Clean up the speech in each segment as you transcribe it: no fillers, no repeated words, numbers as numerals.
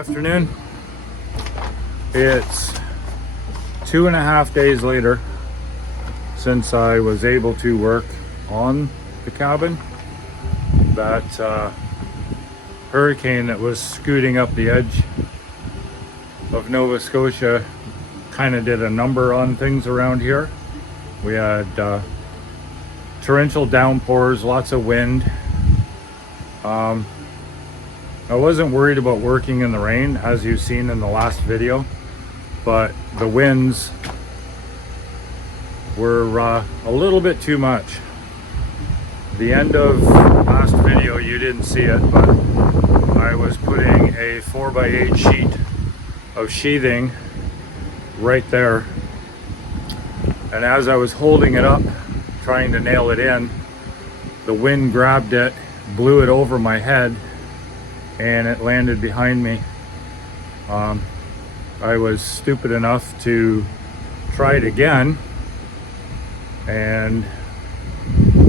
Afternoon. It's 2.5 days later since I was able to work on the cabin. That hurricane that was scooting up the edge of Nova Scotia kind of did a number on things around here. We had torrential downpours, lots of wind. I wasn't worried about working in the rain, as you've seen in the last video, but the winds were a little bit too much. The end of last video, you didn't see it, but I was putting a 4x8 sheet of sheathing right there, and as I was holding it up, trying to nail it in, the wind grabbed it, blew it over my head, and it landed behind me. I was stupid enough to try it again, and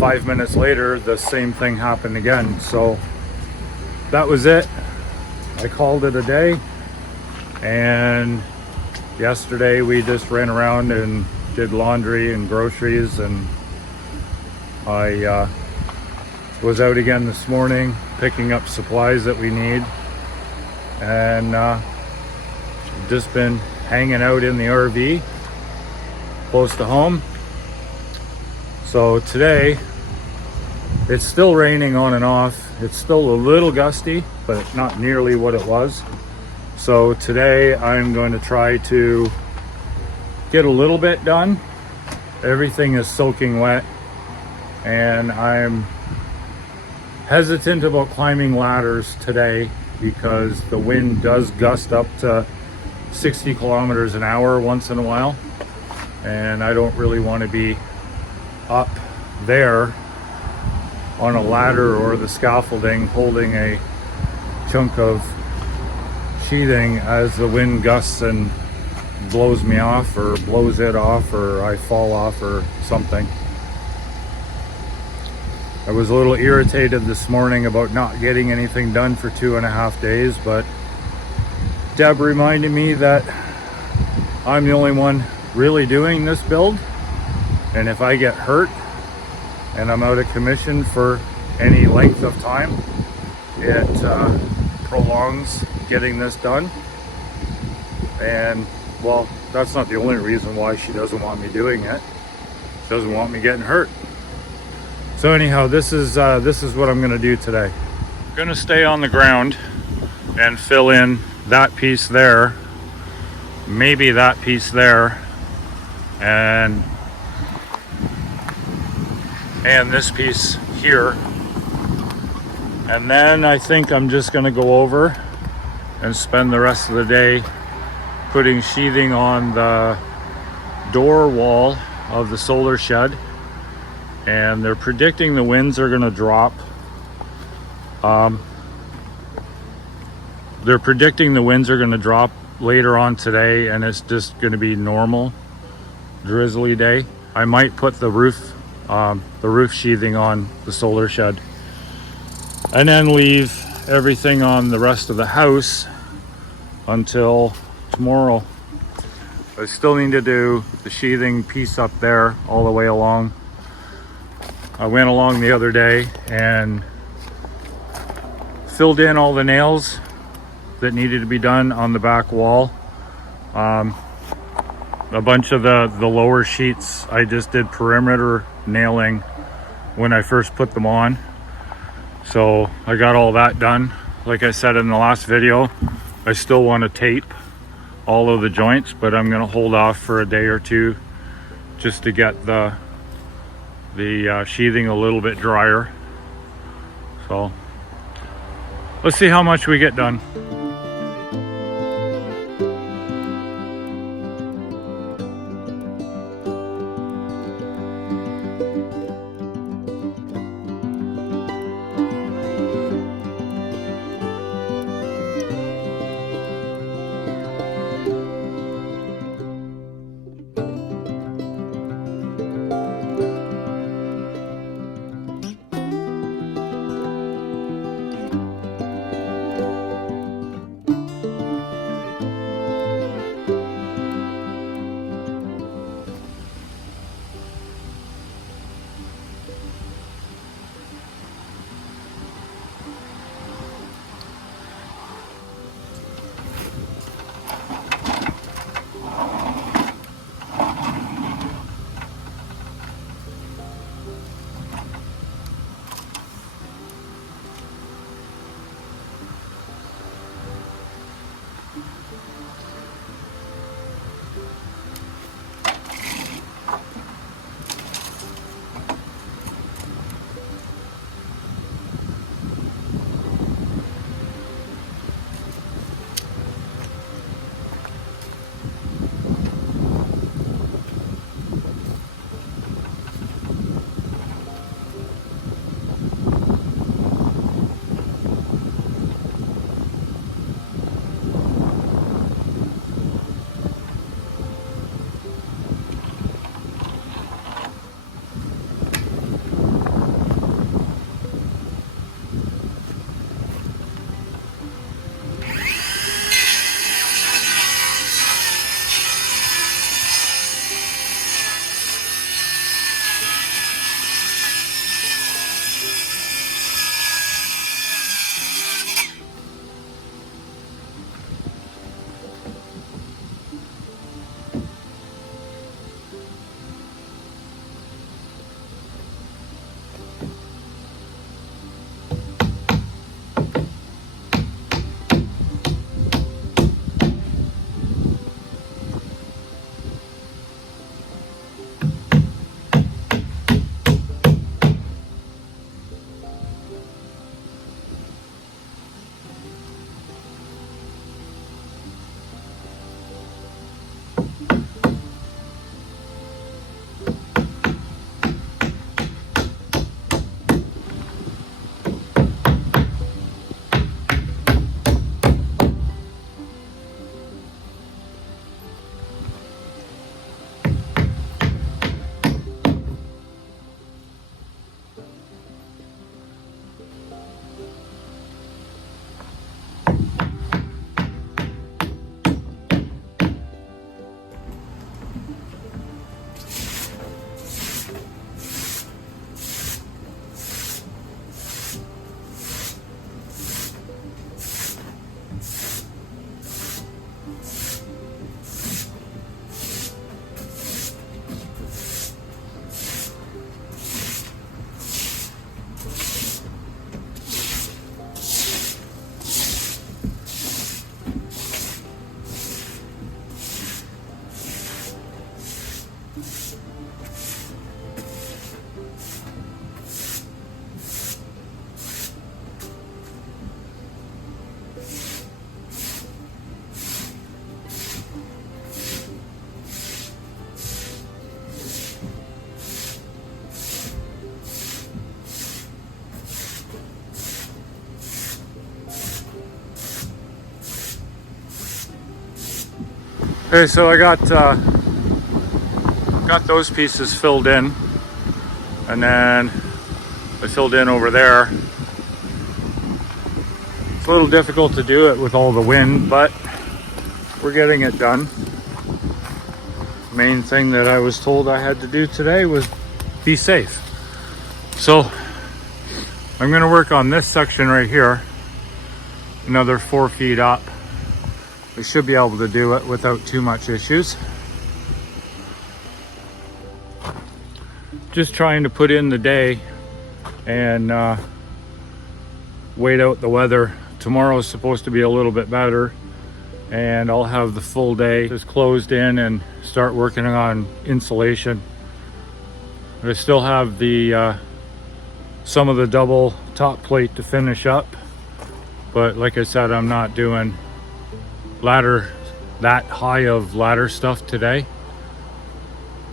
5 minutes later the same thing happened again. So that was it. I called it a day, and yesterday we just ran around and did laundry and groceries, and I was out again this morning picking up supplies that we need, and just been hanging out in the RV close to home. So today it's still raining on and off. It's still a little gusty, but not nearly what it was. So today I'm going to try to get a little bit done. Everything is soaking wet, and I'm hesitant about climbing ladders today because the wind does gust up to 60 kilometers an hour once in a while, and I don't really want to be up there on a ladder or the scaffolding holding a chunk of sheathing as the wind gusts and blows me off, or blows it off, or I fall off or something. I was a little irritated this morning about not getting anything done for 2.5 days, but Deb reminded me that I'm the only one really doing this build, and if I get hurt and I'm out of commission for any length of time, it prolongs getting this done. And well, that's not the only reason why she doesn't want me doing it. She doesn't want me getting hurt. So anyhow, this is what I'm gonna do today. I'm gonna stay on the ground and fill in that piece there, maybe that piece there, and this piece here. And then I think I'm just gonna go over and spend the rest of the day putting sheathing on the door wall of the solar shed. And they're predicting the winds are going to drop. They're predicting the winds are going to drop later on today, and it's just going to be normal drizzly day. I might put the roof sheathing on the solar shed, and then leave everything on the rest of the house until tomorrow. I still need to do the sheathing piece up there all the way along. I went along the other day and filled in all the nails that needed to be done on the back wall. A bunch of the lower sheets, I just did perimeter nailing when I first put them on. So I got all that done. Like I said in the last video, I still want to tape all of the joints, but I'm going to hold off for a day or two just to get the sheathing a little bit drier. So let's see how much we get done. Okay, so I got those pieces filled in, and then I filled in over there. It's a little difficult to do it with all the wind, but we're getting it done. Main thing that I was told I had to do today was be safe. So I'm going to work on this section right here, another 4 feet up. We should be able to do it without too much issues. Just trying to put in the day and wait out the weather. Tomorrow is supposed to be a little bit better, and I'll have the full day just closed in and start working on insulation. I still have the some of the double top plate to finish up, but like I said, I'm not doing that high of ladder stuff today.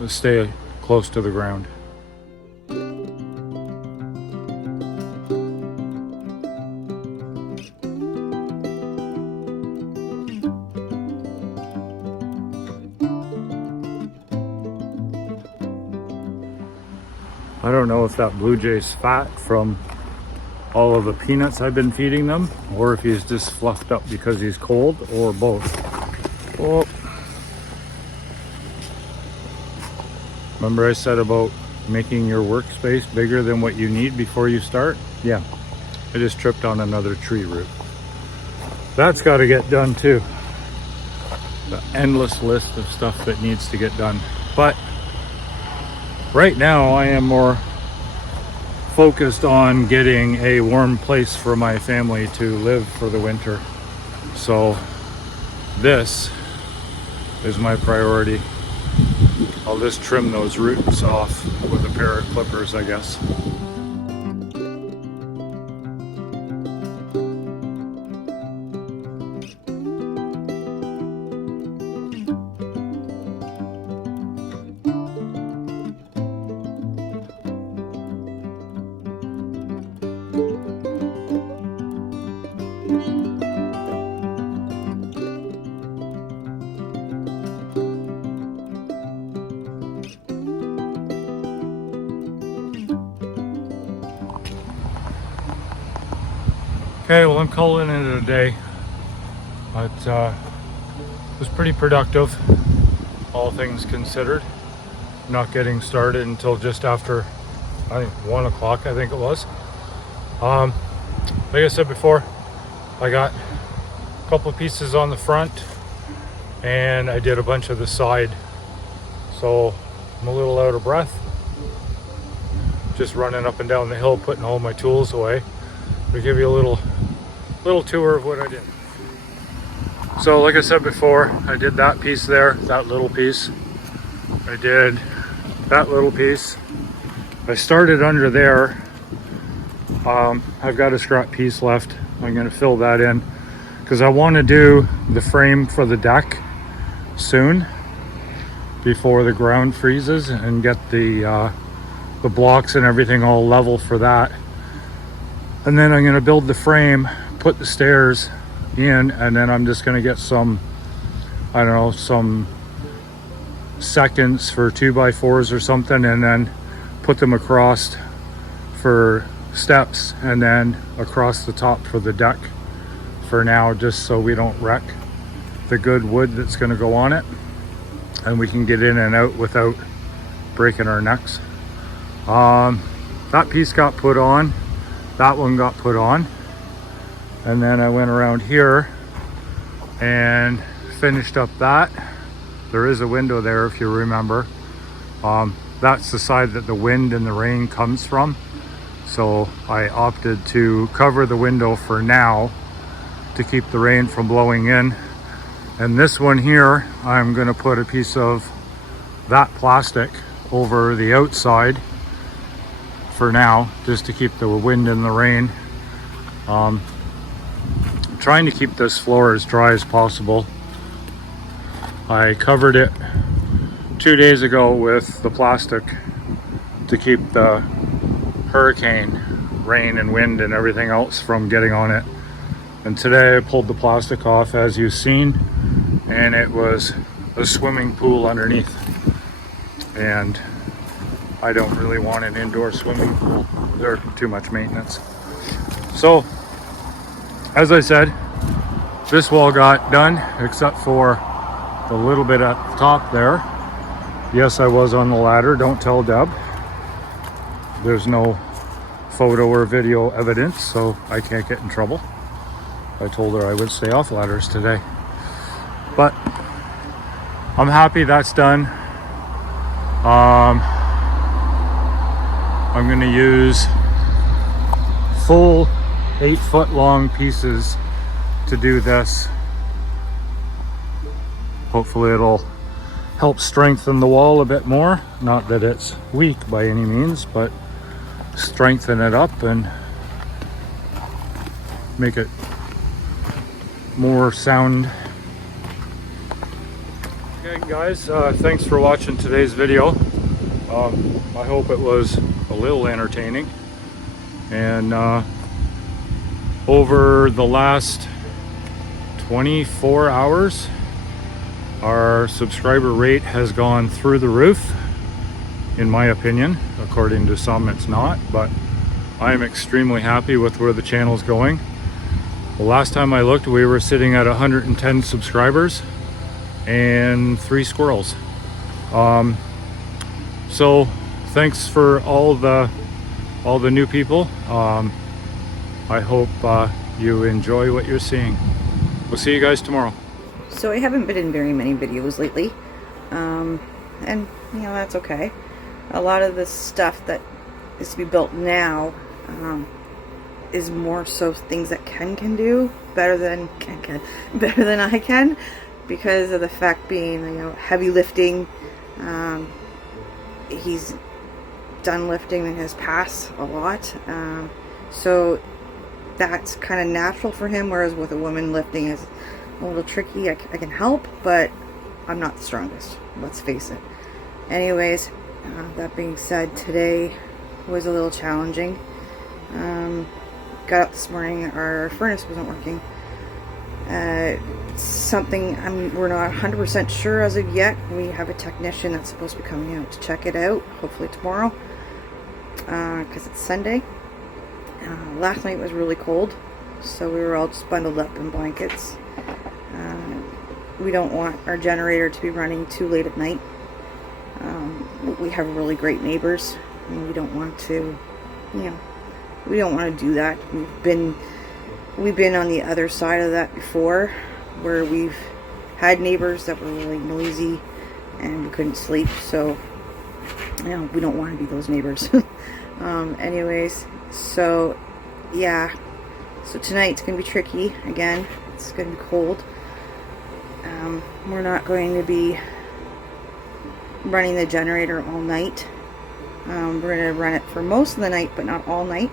Let's stay close to the ground. I don't know if that blue jay's fat from all of the peanuts I've been feeding them, or if he's just fluffed up because he's cold, or both. Oh. Remember I said about making your workspace bigger than what you need before you start? Yeah, I just tripped on another tree root. That's got to get done too. The endless list of stuff that needs to get done. But right now I am more focused on getting a warm place for my family to live for the winter. So this is my priority. I'll just trim those roots off with a pair of clippers, I guess. Okay, well, I'm calling it a day, but it was pretty productive, all things considered. Not getting started until just after, I think, 1 o'clock, I think it was. Like I said before, I got a couple of pieces on the front, and I did a bunch of the side. So I'm a little out of breath, just running up and down the hill, putting all my tools away. To give you a little tour of what I did. So like I said before, I did that piece there, that little piece. I did that little piece. I started under there. I've got a scrap piece left. I'm going to fill that in because I want to do the frame for the deck soon before the ground freezes, and get the blocks and everything all level for that. And then I'm going to build the frame, put the stairs in, and then I'm just going to get some, I don't know, some seconds for 2x4s or something, and then put them across for steps, and then across the top for the deck for now, just so we don't wreck the good wood that's going to go on it, and we can get in and out without breaking our necks. That piece got put on. That one got put on, and then I went around here and finished up that. There is a window there, if you remember. That's the side that the wind and the rain comes from, so I opted to cover the window for now to keep the rain from blowing in. And this one here, I'm going to put a piece of that plastic over the outside for now, just to keep the wind and the rain. Trying to keep this floor as dry as possible. I covered it 2 days ago with the plastic to keep the hurricane rain and wind and everything else from getting on it. And today I pulled the plastic off, as you've seen, and it was a swimming pool underneath. And I don't really want an indoor swimming pool. They're too much maintenance. So, as I said, this wall got done, except for the little bit at the top there. Yes, I was on the ladder. Don't tell Deb. There's no photo or video evidence, so I can't get in trouble. I told her I would stay off ladders today. But I'm happy that's done. I'm going to use full 8-foot long pieces to do this. Hopefully it'll help strengthen the wall a bit more. Not that it's weak by any means, but strengthen it up and make it more sound. Okay guys, thanks for watching today's video. I hope it was a little entertaining. And over the last 24 hours, our subscriber rate has gone through the roof, in my opinion. According to some, it's not, but I'm extremely happy with where the channel's going. The last time I looked, we were sitting at 110 subscribers and 3 squirrels. So thanks for all the new people. I hope you enjoy what you're seeing. We'll see you guys tomorrow. So I haven't been in very many videos lately, and you know, that's okay. A lot of the stuff that is to be built now is more so things that Ken can do better than I can, because of the fact being, you know, heavy lifting. He's done lifting in his past a lot, so that's kind of natural for him, whereas with a woman, lifting is a little tricky. I can help, but I'm not the strongest, let's face it. Anyways, that being said, today was a little challenging. Got up this morning, our furnace wasn't working. Something we're not 100% sure as of yet. We have a technician that's supposed to be coming out to check it out, hopefully tomorrow, because it's Sunday. Last night was really cold, so we were all just bundled up in blankets. We don't want our generator to be running too late at night. We have really great neighbors, and we don't want to, you know, we don't want to do that. We've been on the other side of that before, where we've had neighbors that were really noisy and we couldn't sleep. So, you know, we don't want to be those neighbors. Anyways, so yeah, so tonight's gonna be tricky again. It's gonna be cold. We're not going to be running the generator all night. We're going to run it for most of the night, but not all night.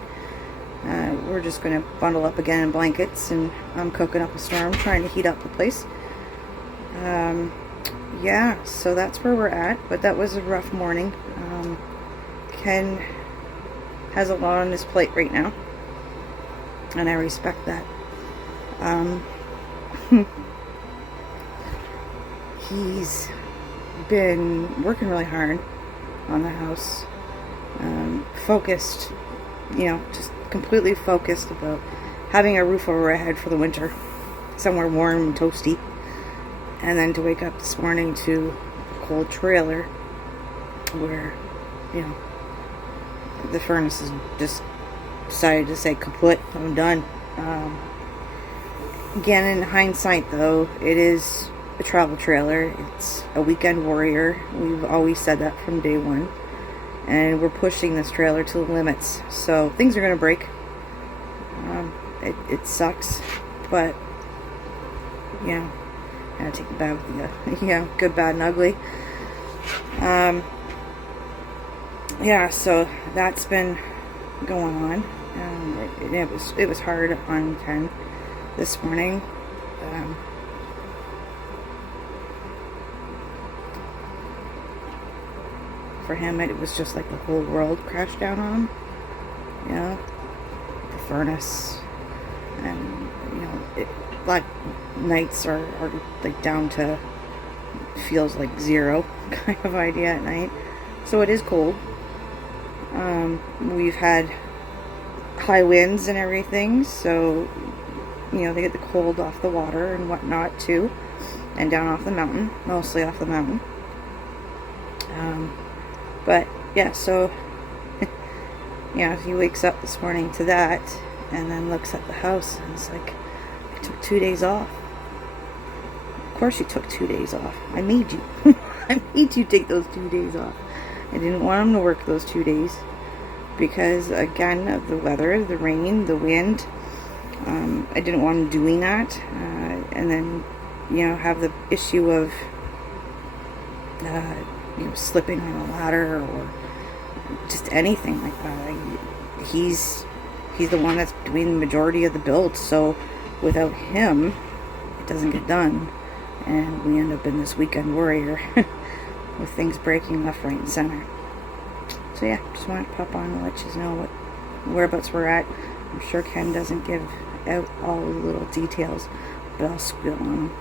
We're just going to bundle up again in blankets, and I'm cooking up a storm, trying to heat up the place. Yeah, so that's where we're at, but that was a rough morning. Ken has a lot on his plate right now, and I respect that. He's been working really hard on the house, focused, you know, just completely focused about having a roof over our head for the winter, somewhere warm and toasty, and then to wake up this morning to a cold trailer where, you know, the furnace is just decided to say kaput, I'm done. Again, in hindsight though, it is a travel trailer. It's a weekend warrior. We've always said that from day one, and we're pushing this trailer to the limits, so things are going to break. It sucks, but you know, gotta take the bad with the, you know, good, bad, and ugly. Yeah, so that's been going on. It was hard on Ken this morning. For him, it was just like the whole world crashed down on him. You know, the furnace, and you know, like nights are like down to feels like zero kind of idea at night. So it is cold. We've had high winds and everything, so you know, they get the cold off the water and whatnot too, and down off the mountain, mostly off the mountain. But yeah, so yeah, he wakes up this morning to that, and then looks at the house and it's like, I took 2 days off. Of course you took 2 days off. I made you. I made you take those 2 days off. I didn't want him to work those 2 days because, again, of the weather, the rain, the wind. I didn't want him doing that, and then, you know, have the issue of you know, slipping on a ladder or just anything like that. He's the one that's doing the majority of the build, so without him, it doesn't get done, and we end up in this weekend warrior with things breaking left, right, and center. So yeah, just wanted to pop on and let you know whereabouts we're at. I'm sure Ken doesn't give out all the little details, but I'll squeal on him.